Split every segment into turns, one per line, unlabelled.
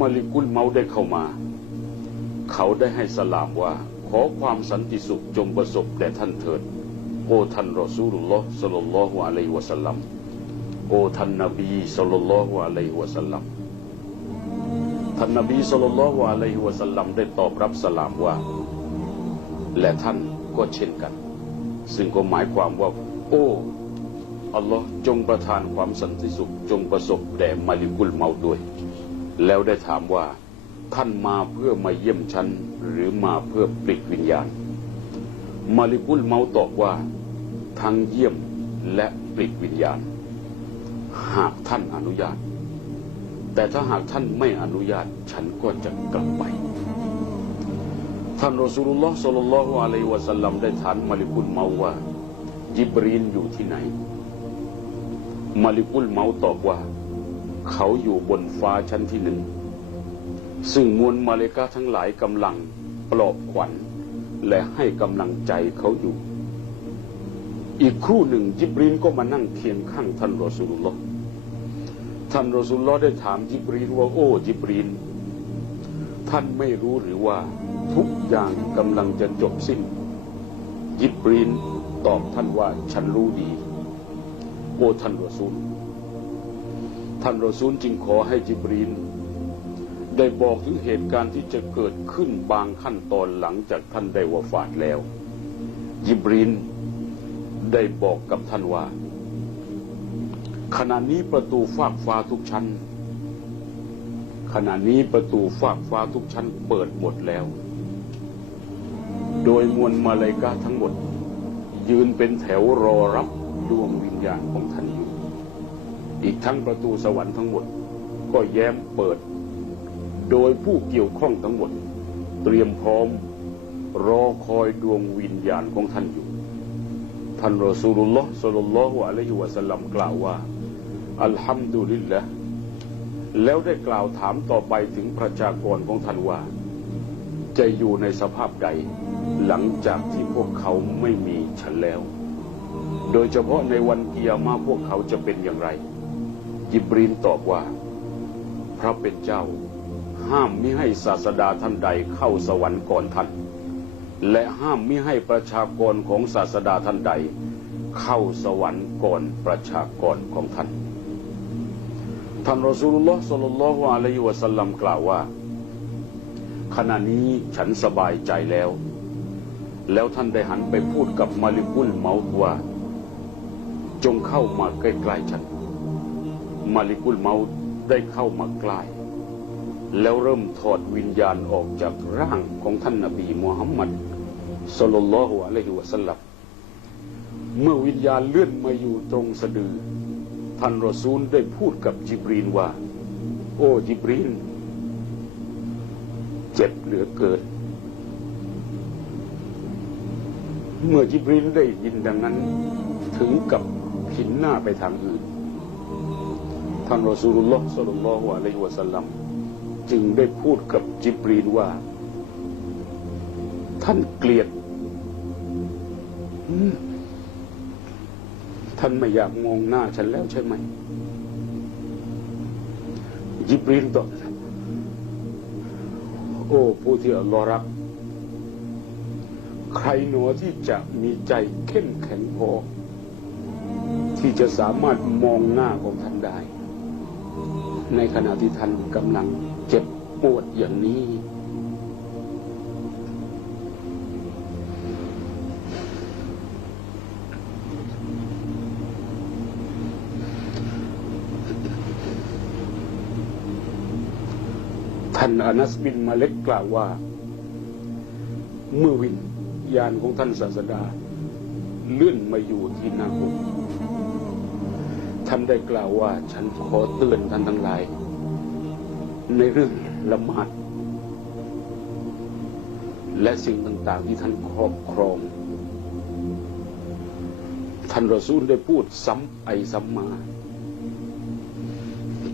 มาลิกุลเมาได้เข้ามา เขาได้ให้สลามว่า ขอความสันติสุขจงประสบแด่ท่านเถิด โอ้ท่านรอซูลุลลอฮ์สัลลัลลอฮุอะลัยฮิวะสัลลัมโอ้ท่านนบีสัลลัลลอฮุอะลัยฮิวะสัลลัมท่านนบีสัลลัลลอฮุอะลัยฮิวะสัลลัมได้ตอบรับสลามว่า และท่านก็เช่นกัน ซึ่งก็หมายความว่า โอ้อัลลอฮ์จงประทานความสันติสุขจงประสบแด่มาลิกุลเมาด้วย แล้วได้ถามว่าท่านมาเพื่อมาเยี่ยมฉันหรือมาเพื่อปลิดวิญญาณ มาลิกุลเมาตอบว่าทั้งเยี่ยมและปลิดวิญญาณ หากท่านอนุญาต แต่ถ้าหากท่านไม่อนุญาตฉันก็จะกลับไป ท่านรอสูลุลลอฮ์สัลลัลลอฮุอะลัยวะสัลลัมได้ถามมาลิกุลเมาว่ายิบรีนอยู่ที่ไหน มาลิกุลเมาตอบว่า เขาอยู่บนฟ้าชั้นที่หนึ่ง ซึ่งมวลมาเลกาทั้งหลายกำลังปลอบขวัญ และให้กำลังใจเขาอยู่ อีกครู่หนึ่งยิบรีนก็มานั่งเคียงข้างท่านรอสูลุลลอฮ์ท่านรอสูลุลลอฮ์ได้ถามยิบรีนว่าโอ้ยิบรีน ท่านไม่รู้หรือว่าทุกอย่างกำลังจะจบสิ้น ยิบรีนตอบท่านว่าฉันรู้ดี โอ้ท่านรอซูล ท่านรอซูลจึงขอให้จิบรีนได้บอกถึงเหตุการณ์ที่จะเกิดขึ้นบางขั้นตอนหลังจากท่านได้วาฟาดแล้ว ยิบรีนได้บอกกับท่านว่า ขณะนี้ประตูฟากฟ้าทุกชั้น ขณะนี้ประตูฟากฟ้าทุกชั้นเปิดหมดแล้ว โดยมวลมาลายกาทั้งหมด ยืนเป็นแถวรอรับดวงวิญญาณของท่าน อีกทั้งประตูสวรรค์ทั้งหมด ก็แย้มเปิด โดยผู้เกี่ยวข้องทั้งหมด เตรียมพร้อมรอคอยดวงวิญญาณของท่านอยู่ ท่านรอสูลุลลอฮ์สัลลัลลอฮุอะลัยฮิวะสัลลัมกล่าวว่า อัลฮัมดุลิลละแล้วได้กล่าวถามต่อไปถึงประชากรของท่านว่า จะอยู่ในสภาพใด หลังจากที่พวกเขาไม่มีฉันแล้ว โดยเฉพาะในวันเกียร์มาพวกเขาจะเป็นอย่างไร ยิบรีนตอบว่า พระเป็นเจ้า ห้ามมิให้ศาสดาท่านใดเข้าสวรรค์ก่อนท่าน และห้ามมิให้ประชากรของศาสดาท่านใด เข้าสวรรค์ก่อนประชากรของท่าน ท่านรอสูลุลลอฮ์สัลลัลลอฮุอะลัยฮิวะสัลลัมกล่าวว่า ขณะนี้ฉันสบายใจแล้ว แล้วท่านได้หันไปพูดกับมาลิกุลเมาต์ว่า จงเข้ามาใกล้ๆฉัน มาลิกุลเมาต์ได้เข้ามาใกล้แล้วเริ่มถอดวิญญาณออกจากร่างของท่านนบีมูฮัมมัดสลลัลลอฮุอะลัยฮิวะสัลลัมเมื่อวิญญาณเลื่อนมาอยู่ตรงสะดือ ท่านรอซูลได้พูดกับจิบรีนว่า โอ้จิบรีน เจ็บเหลือเกิน เมื่อจิบรีนได้ยินดังนั้น ถึงกับผินหน้าไปทางอื่น ท่านรอสูลุลลอฮ์สัลลัลลอฮุอะลัยฮิวะสัลลัมจึงได้พูดกับจิบรีนว่า ท่านเกลียด ท่านไม่อยากมองหน้าฉันแล้วใช่ไหม จิบรีนตอบโอ้ผู้ที่อัลลอฮ์รัก ใครหนอที่จะมีใจเข้มแข็งพอที่จะสามารถมองหน้าของท่านได้ ในขณะที่ท่านกำลังเจ็บปวดอย่างนี้ ท่านอนัสบินมาเล็กกล่าวว่า เมื่อวิญญาณของท่านศาสดา เลื่อนมาอยู่ที่นาอก ท่านได้กล่าวว่าฉันขอเตือนท่านทั้งหลาย ในเรื่องละหมาดและสิ่งต่างๆที่ท่านครอบครอง ท่านรอซูลได้พูดซ้ำไปซ้ำมา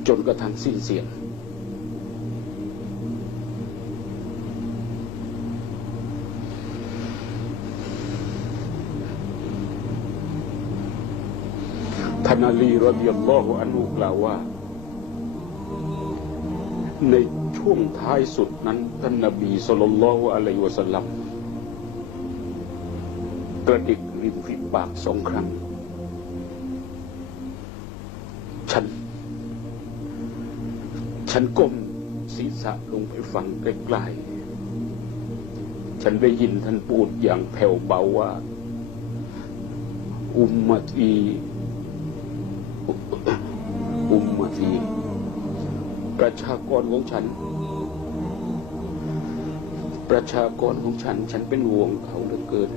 จนกระทั่งสิ้นเสียง ท่านอาลีรดิยัลลอฮุอันุกล่าวว่า ในช่วงท้ายสุดนั้น ท่านนบีสุลต่านละฮ์อะลัยวะสัลลัมกระดิกริมฝีปากสองครั้ง ฉัน ฉันก้มศีรษะลงไปฟังใกล้ๆ ฉันได้ยินท่านพูดอย่างแผ่วเบาว่า อุมมะที อุมมะทีประชากรของฉัน ประชากรของฉัน ฉันเป็นห่วงเขาเหลือเกิน